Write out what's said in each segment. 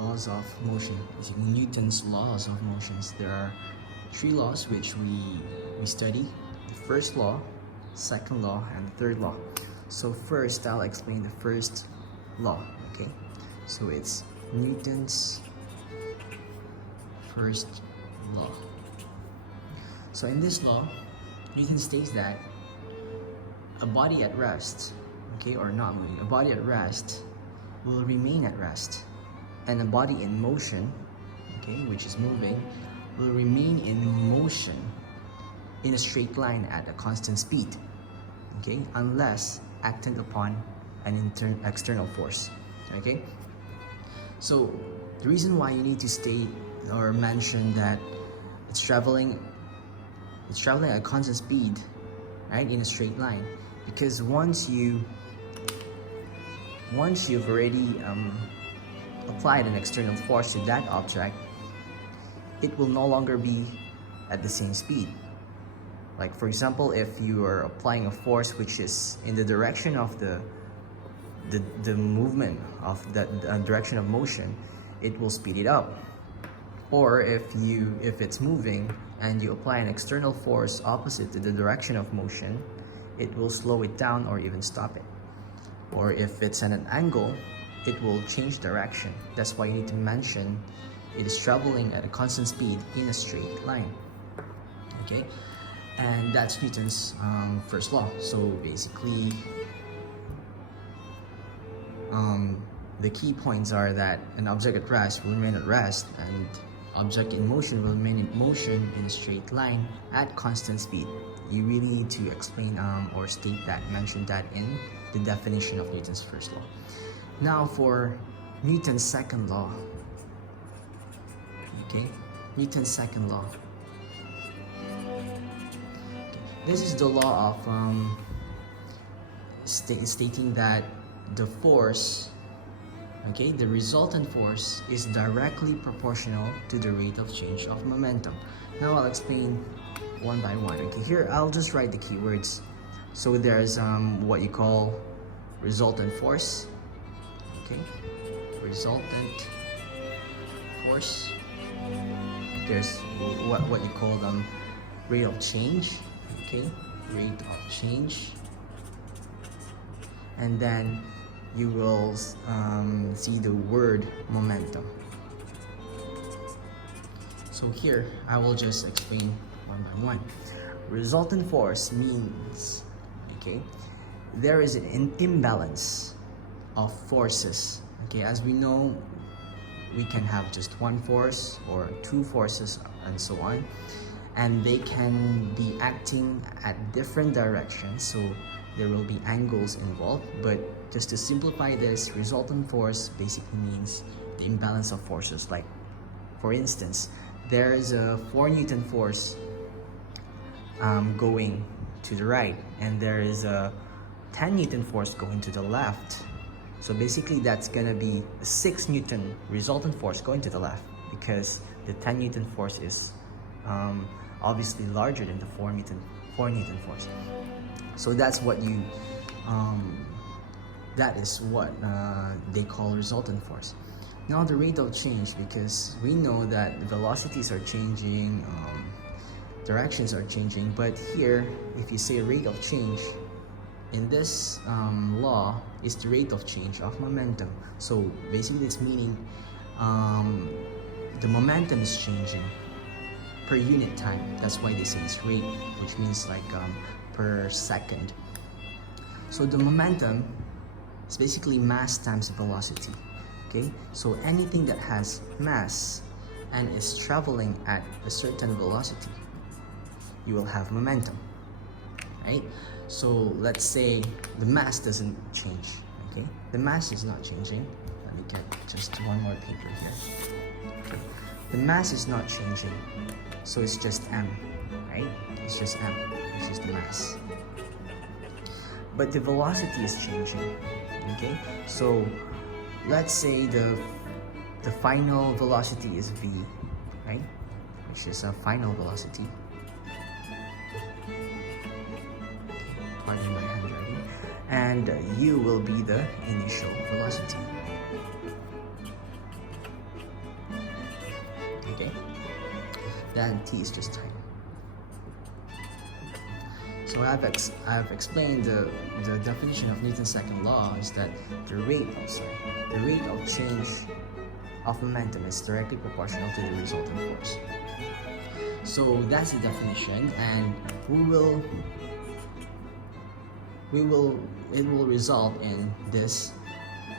laws of motion, basically Newton's laws of motions. There are three laws which we study: the first law, second law, and the third law. So first, I'll explain the first law. Okay, so it's Newton's first law. So in this law, Newton states that a body at rest, okay, or not moving, a body at rest will remain at rest, and a body in motion, okay, which is moving, will remain in motion in a straight line at a constant speed, okay, unless acted upon an external force. Okay, so the reason why you need to state or mention that it's traveling at a constant speed, right, in a straight line, because once you've already applied an external force to that object, it will no longer be at the same speed. Like, for example, if you are applying a force which is in the direction of the movement of that direction of motion, it will speed it up. Or if it's moving and you apply an external force opposite to the direction of motion, it will slow it down or even stop it. Or if it's at an angle, it will change direction. That's why you need to mention it is traveling at a constant speed in a straight line. Okay, and that's Newton's first law. So basically, the key points are that an object at rest will remain at rest, and object in motion will remain in motion in a straight line at constant speed. You really need to explain or state that, mention that in the definition of Newton's first law. Now for Newton's second law. Okay, Newton's second law. Okay. This is the law of stating that the force, okay, the resultant force is directly proportional to the rate of change of momentum. Now I'll explain one by one. Okay, here I'll just write the keywords. So there's what you call resultant force. Okay, resultant force. There's what you call rate of change. Okay, rate of change. And then you will see the word momentum. So here I will just explain one by one. Resultant force means, okay, there is an imbalance of forces. Okay, as we know, we can have just one force or two forces and so on, and they can be acting at different directions, so there will be angles involved. But just to simplify this, resultant force basically means the imbalance of forces. Like, for instance, there is a 4 Newton force going to the right, and there is a 10 Newton force going to the left. So basically that's gonna be a 6 Newton resultant force going to the left, because the 10 Newton force is obviously larger than the 4 Newton force. So that's what that is what they call resultant force. Now the rate of change, because we know that velocities are changing, directions are changing, but here if you say rate of change, in this law is the rate of change of momentum. So basically it's meaning the momentum is changing per unit time. That's why they say it's rate, which means like per second. So the momentum is basically mass times velocity. Okay, so anything that has mass and is traveling at a certain velocity, you will have momentum, right? So let's say the mass doesn't change. Okay, the mass is not changing. Let me get just one more paper here. Okay. The mass is not changing, so it's just m, right? It's just m, which is the mass. But the velocity is changing. Okay, so let's say the final velocity is v, right? Which is a final velocity. Pardon my handwriting. And u will be the initial velocity. then t is just time. So I've explained the definition of Newton's second law is that the rate of change of momentum is directly proportional to the resultant force. So that's the definition, and it will result in this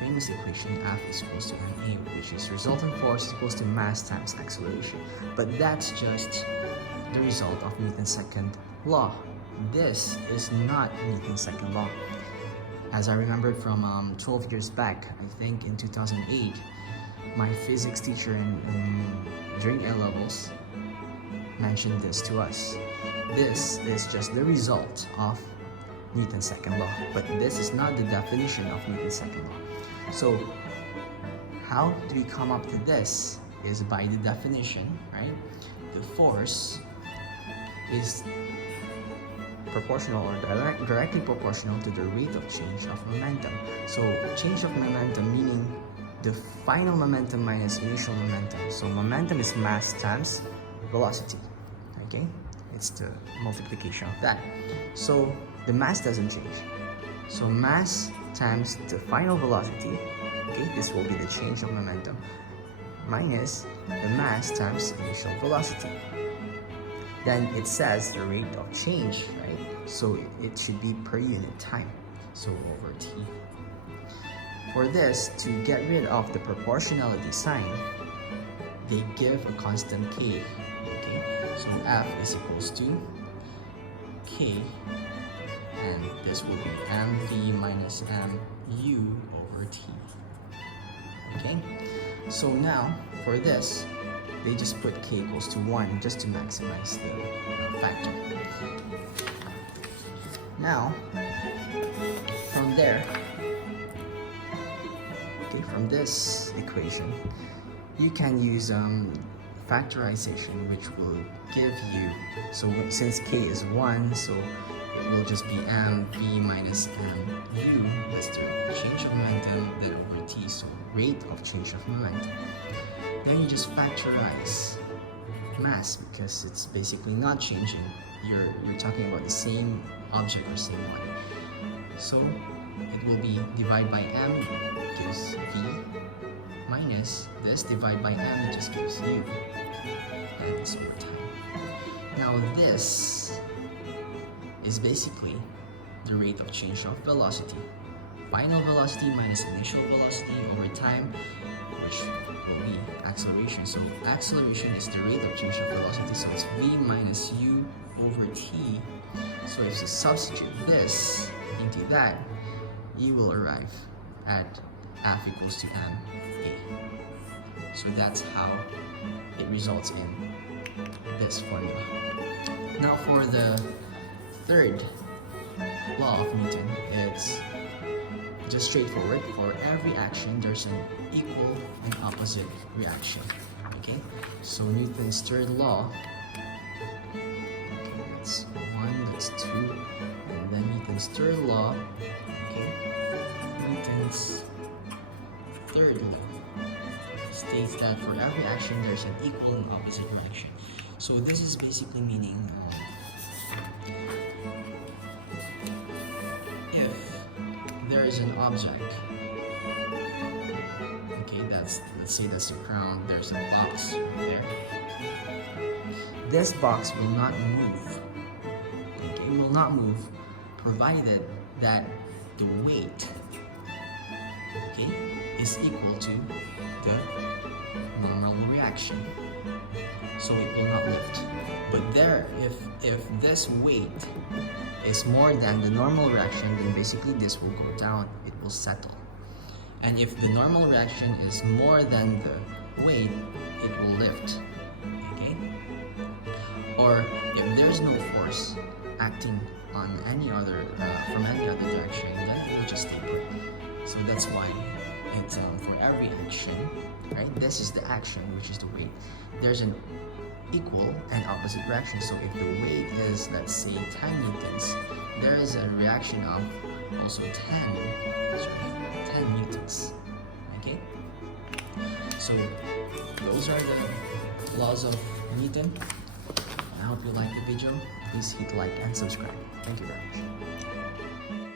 famous equation F is equals to ma, which is resultant force is equals to mass times acceleration. But that's just the result of Newton's second law. This is not Newton's second law. As I remembered from 12 years back, I think in 2008, my physics teacher during A-levels mentioned this to us. This is just the result of Newton's second law, but this is not the definition of Newton's second law. So how do we come up to this? Is by the definition, right? The force is proportional or directly proportional to the rate of change of momentum. So change of momentum meaning the final momentum minus initial momentum. So momentum is mass times velocity. Okay, it's the multiplication of that. So the mass doesn't change. So mass times the final velocity, okay, this will be the change of momentum, minus the mass times initial velocity. Then it says the rate of change, right? So it should be per unit time, so over t. For this, to get rid of the proportionality sign, they give a constant k, okay? So F is equals to k, and this will be mv minus mu over t. Okay, so now for this, they just put k equals to 1 just to maximize the factor. Now, from there, okay, from this equation, you can use factorization, which will give you, so since k is 1, so it will just be mv minus mu, that's the change of momentum, then over t, so rate of change of momentum. Then you just factorize mass because it's basically not changing. You're talking about the same object or same one. So it will be divided by m gives v, minus this divided by m just gives u, and it's more time. Now this is basically the rate of change of velocity. Final velocity minus initial velocity over time, which will be acceleration. So acceleration is the rate of change of velocity, so it's v minus u over t. So if you substitute this into that, you will arrive at F equals to ma. So that's how it results in this formula. Now for the third law of Newton, it's just straightforward. For every action, there's an equal and opposite reaction. Okay, so Newton's third law, okay, that's 1, that's 2, and then Newton's third law, okay, Newton's third law states that for every action, there's an equal and opposite reaction. So this is basically meaning if there is an object, okay, let's say that's the ground, there's a box there. This box will not move, okay, it will not move provided that the weight, okay, is equal to the normal reaction. So it will not lift. But there, if this weight is more than the normal reaction, then basically this will go down, it will settle. And if the normal reaction is more than the weight, it will lift. Okay? Or if there's no force acting on any other from any other direction, then it will just stay put. So that's why it's for every action, right? This is the action, which is the weight. There's an equal and opposite reaction. So if the weight is, let's say, 10 newtons, there is a reaction of also 10 newtons. Okay? So those are the laws of Newton. I hope you like the video. Please hit like and subscribe. Thank you very much.